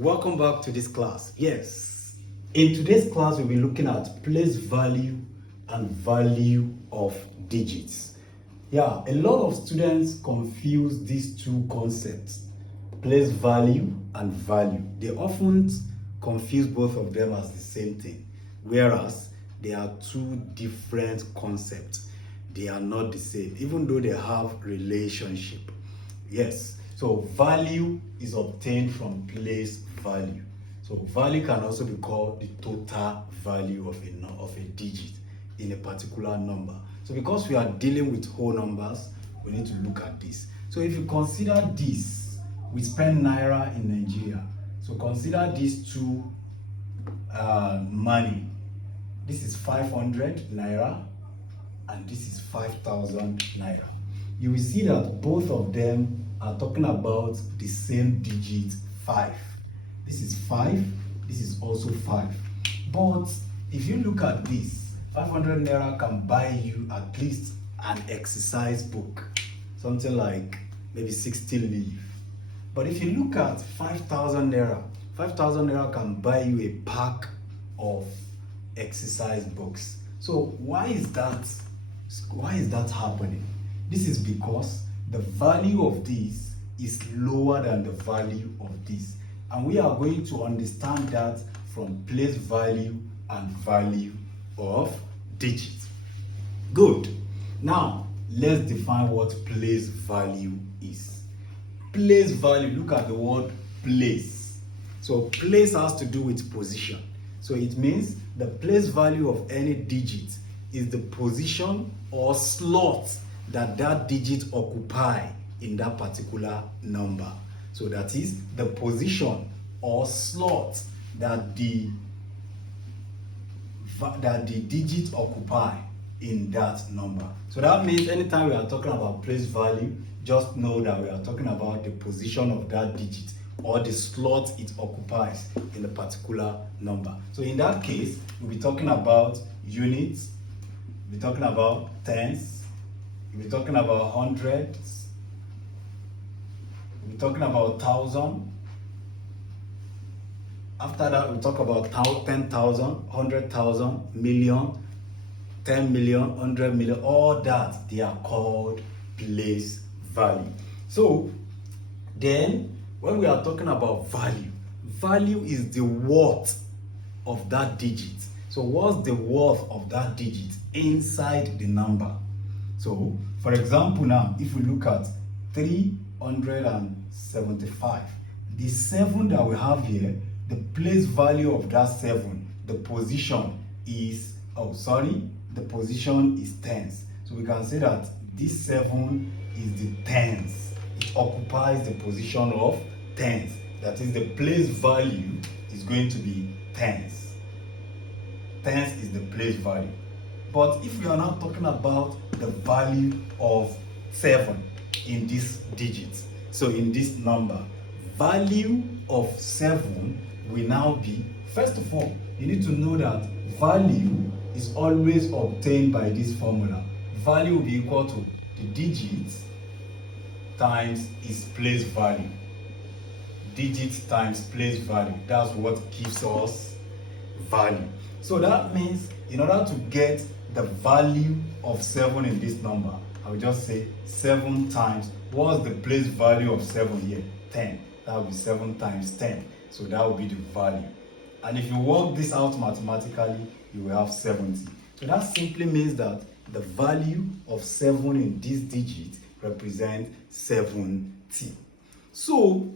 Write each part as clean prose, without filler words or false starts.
Welcome back to this class. Yes, in today's class, we'll be looking at place value and value of digits. Yeah, a lot of students confuse these two concepts, place value and value. They often confuse both of them as the same thing, whereas they are two different concepts. They are not the same, even though they have relationship. Yes, so value is obtained from place value. So value can also be called the total value of a digit in a particular number. So because we are dealing with whole numbers, we need to look at this. So if you consider this, we spend naira in Nigeria. So consider these two money. This is 500 naira and this is 5,000 naira. You will see that both of them are talking about the same digit 5. This is 5, this is also 5. But if you look at this, 500 naira can buy you at least an exercise book, something like maybe 60 leaf. But if you look at 5,000 naira, 5,000 naira can buy you a pack of exercise books. So why is that happening? This is because the value of this is lower than the value of this. And we are going to understand that from place value and value of digits. Good. Now, let's define what place value is. Place value, look at the word place. So place has to do with position. So it means the place value of any digit is the position or slot that digit occupy in that particular number. So that is the position or slot that the digit occupy in that number. So that means anytime we are talking about place value, just know that we are talking about the position of that digit or the slot it occupies in the particular number. So in that case, we'll be talking about units, we'll be talking about tens, we'll be talking about hundreds, we'll be talking about thousand. After that, we'll talk about 10,000, 100,000, million, 10 million, 100 million, all that, they are called place value. So then, when we are talking about value, value is the worth of that digit. So what's the worth of that digit inside the number? So, for example now, if we look at 375, the 7 that we have here, the place value of that 7, the position is, the position is tens. So we can say that this 7 is the tens. It occupies the position of tens. That is, the place value is going to be tens. Tens is the place value. But if we are now talking about the value of 7 in this digit, so in this number, value of 7 will now be, first of all, you need to know that value is always obtained by this formula. Value will be equal to the digits times its place value. Digits times place value. That's what gives us value. So that means in order to get the value of 7 in this number, I will just say 7 times, what's the place value of 7 here? 10. That will be 7 times 10. So that will be the value. And if you work this out mathematically, you will have 70. So that simply means that the value of 7 in this digit represents 70. So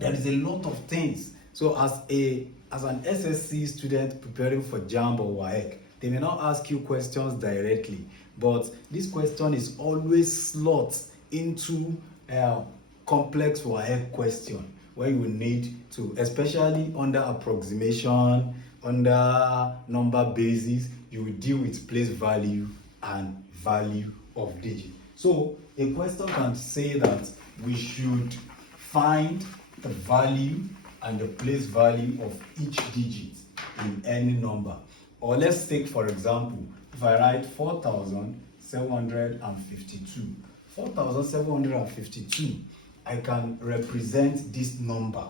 there is a lot of things. So as an SSC student preparing for JAMB or WAEC, they may not ask you questions directly, but this question is always slot into a complex WAEC question where you will need to, especially under approximation, under number basis, you will deal with place value and value of digit. So a question can say that we should find the value and the place value of each digit in any number. Or let's take, for example, if I write 4,752. 4,752, I can represent this number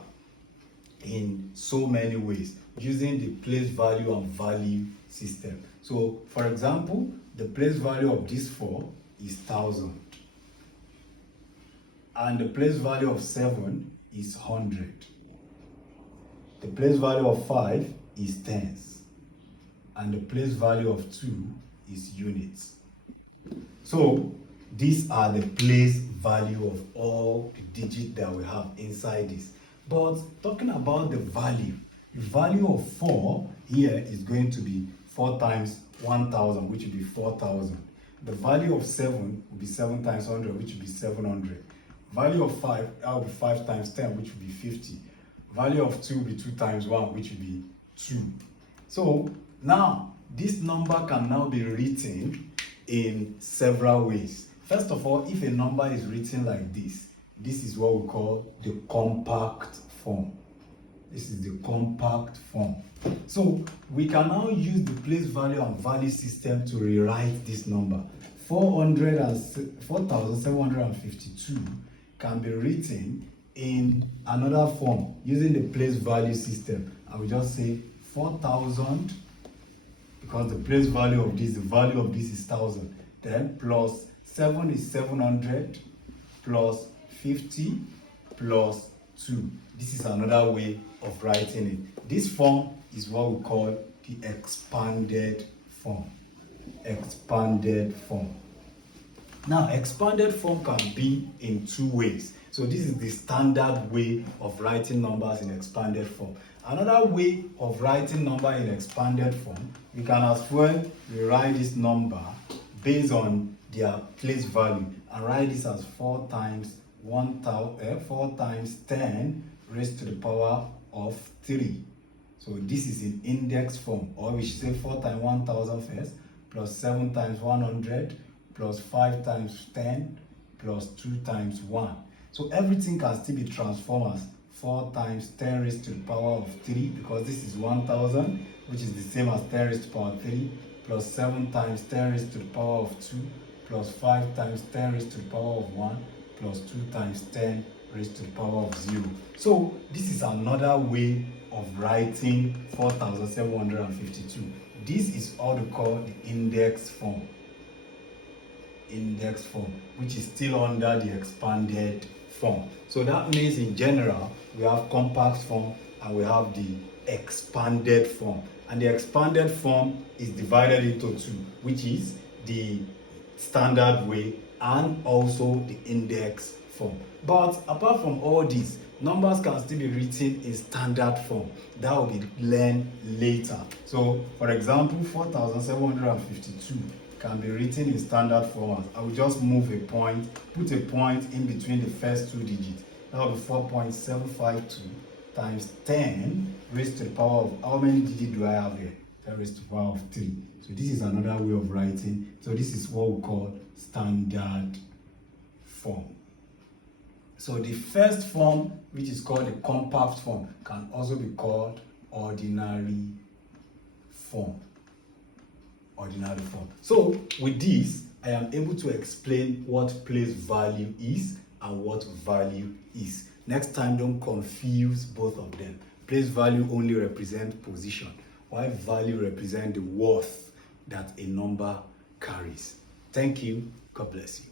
in so many ways using the place value and value system. So for example, the place value of this 4 is 1000 and the place value of 7 is 100. The place value of 5 is tens and the place value of 2 is units. So these are the place value of all the digits that we have inside this. But talking about the value of 4 here is going to be 4 times 1000, which will be 4000. The value of 7 will be 7 times 100, which will be 700. Value of 5, that will be 5 times 10, which will be 50. Value of 2 will be 2 times 1, which will be 2. So now, this number can now be written in several ways. First of all, if a number is written like this is what we call the compact form. This is the compact form. So we can now use the place value and value system to rewrite this number. 4752 can be written in another form using the place value system. I will just say 4000, because the place value of this, the value of this is 1000. Then plus 7 is 700 plus 50 plus 2. This is another way of writing it. This form is what we call the expanded form. Expanded form. Now, expanded form can be in two ways. So this is the standard way of writing numbers in expanded form. Another way of writing number in expanded form, we can as well rewrite this number based on their place value and write this as 4 times 10 raised to the power of 3. So this is in index form, or we should say 4 times 1000 first, plus 7 times 100, plus 5 times 10, plus 2 times 1. So everything can still be transformed as 4 times 10 raised to the power of 3, because this is 1000, which is the same as 10 raised to the power of 3, plus 7 times 10 raised to the power of 2, plus 5 times 10 raised to the power of 1, plus 2 times 10 raised to the power of 0. So this is another way of writing 4752. This is all we call the index form. Index form, which is still under the expanded form. So that means in general, we have compact form and we have the expanded form. And the expanded form is divided into two, which is the standard way and also the index form. But apart from all this, numbers can still be written in standard form. That will be learned later. So for example, 4752 can be written in standard format. I will just move a point, put a point in between the first two digits. That will be 4.752 times 10 raised to the power of, how many digits do I have here? 10 raised to the power of 3. So this is another way of writing. So this is what we call standard form. So the first form, which is called the compact form, can also be called ordinary form. Ordinary form. So with this, I am able to explain what place value is and what value is. Next time, don't confuse both of them. Place value only represents position, while value represents the worth that a number carries. Thank you. God bless you.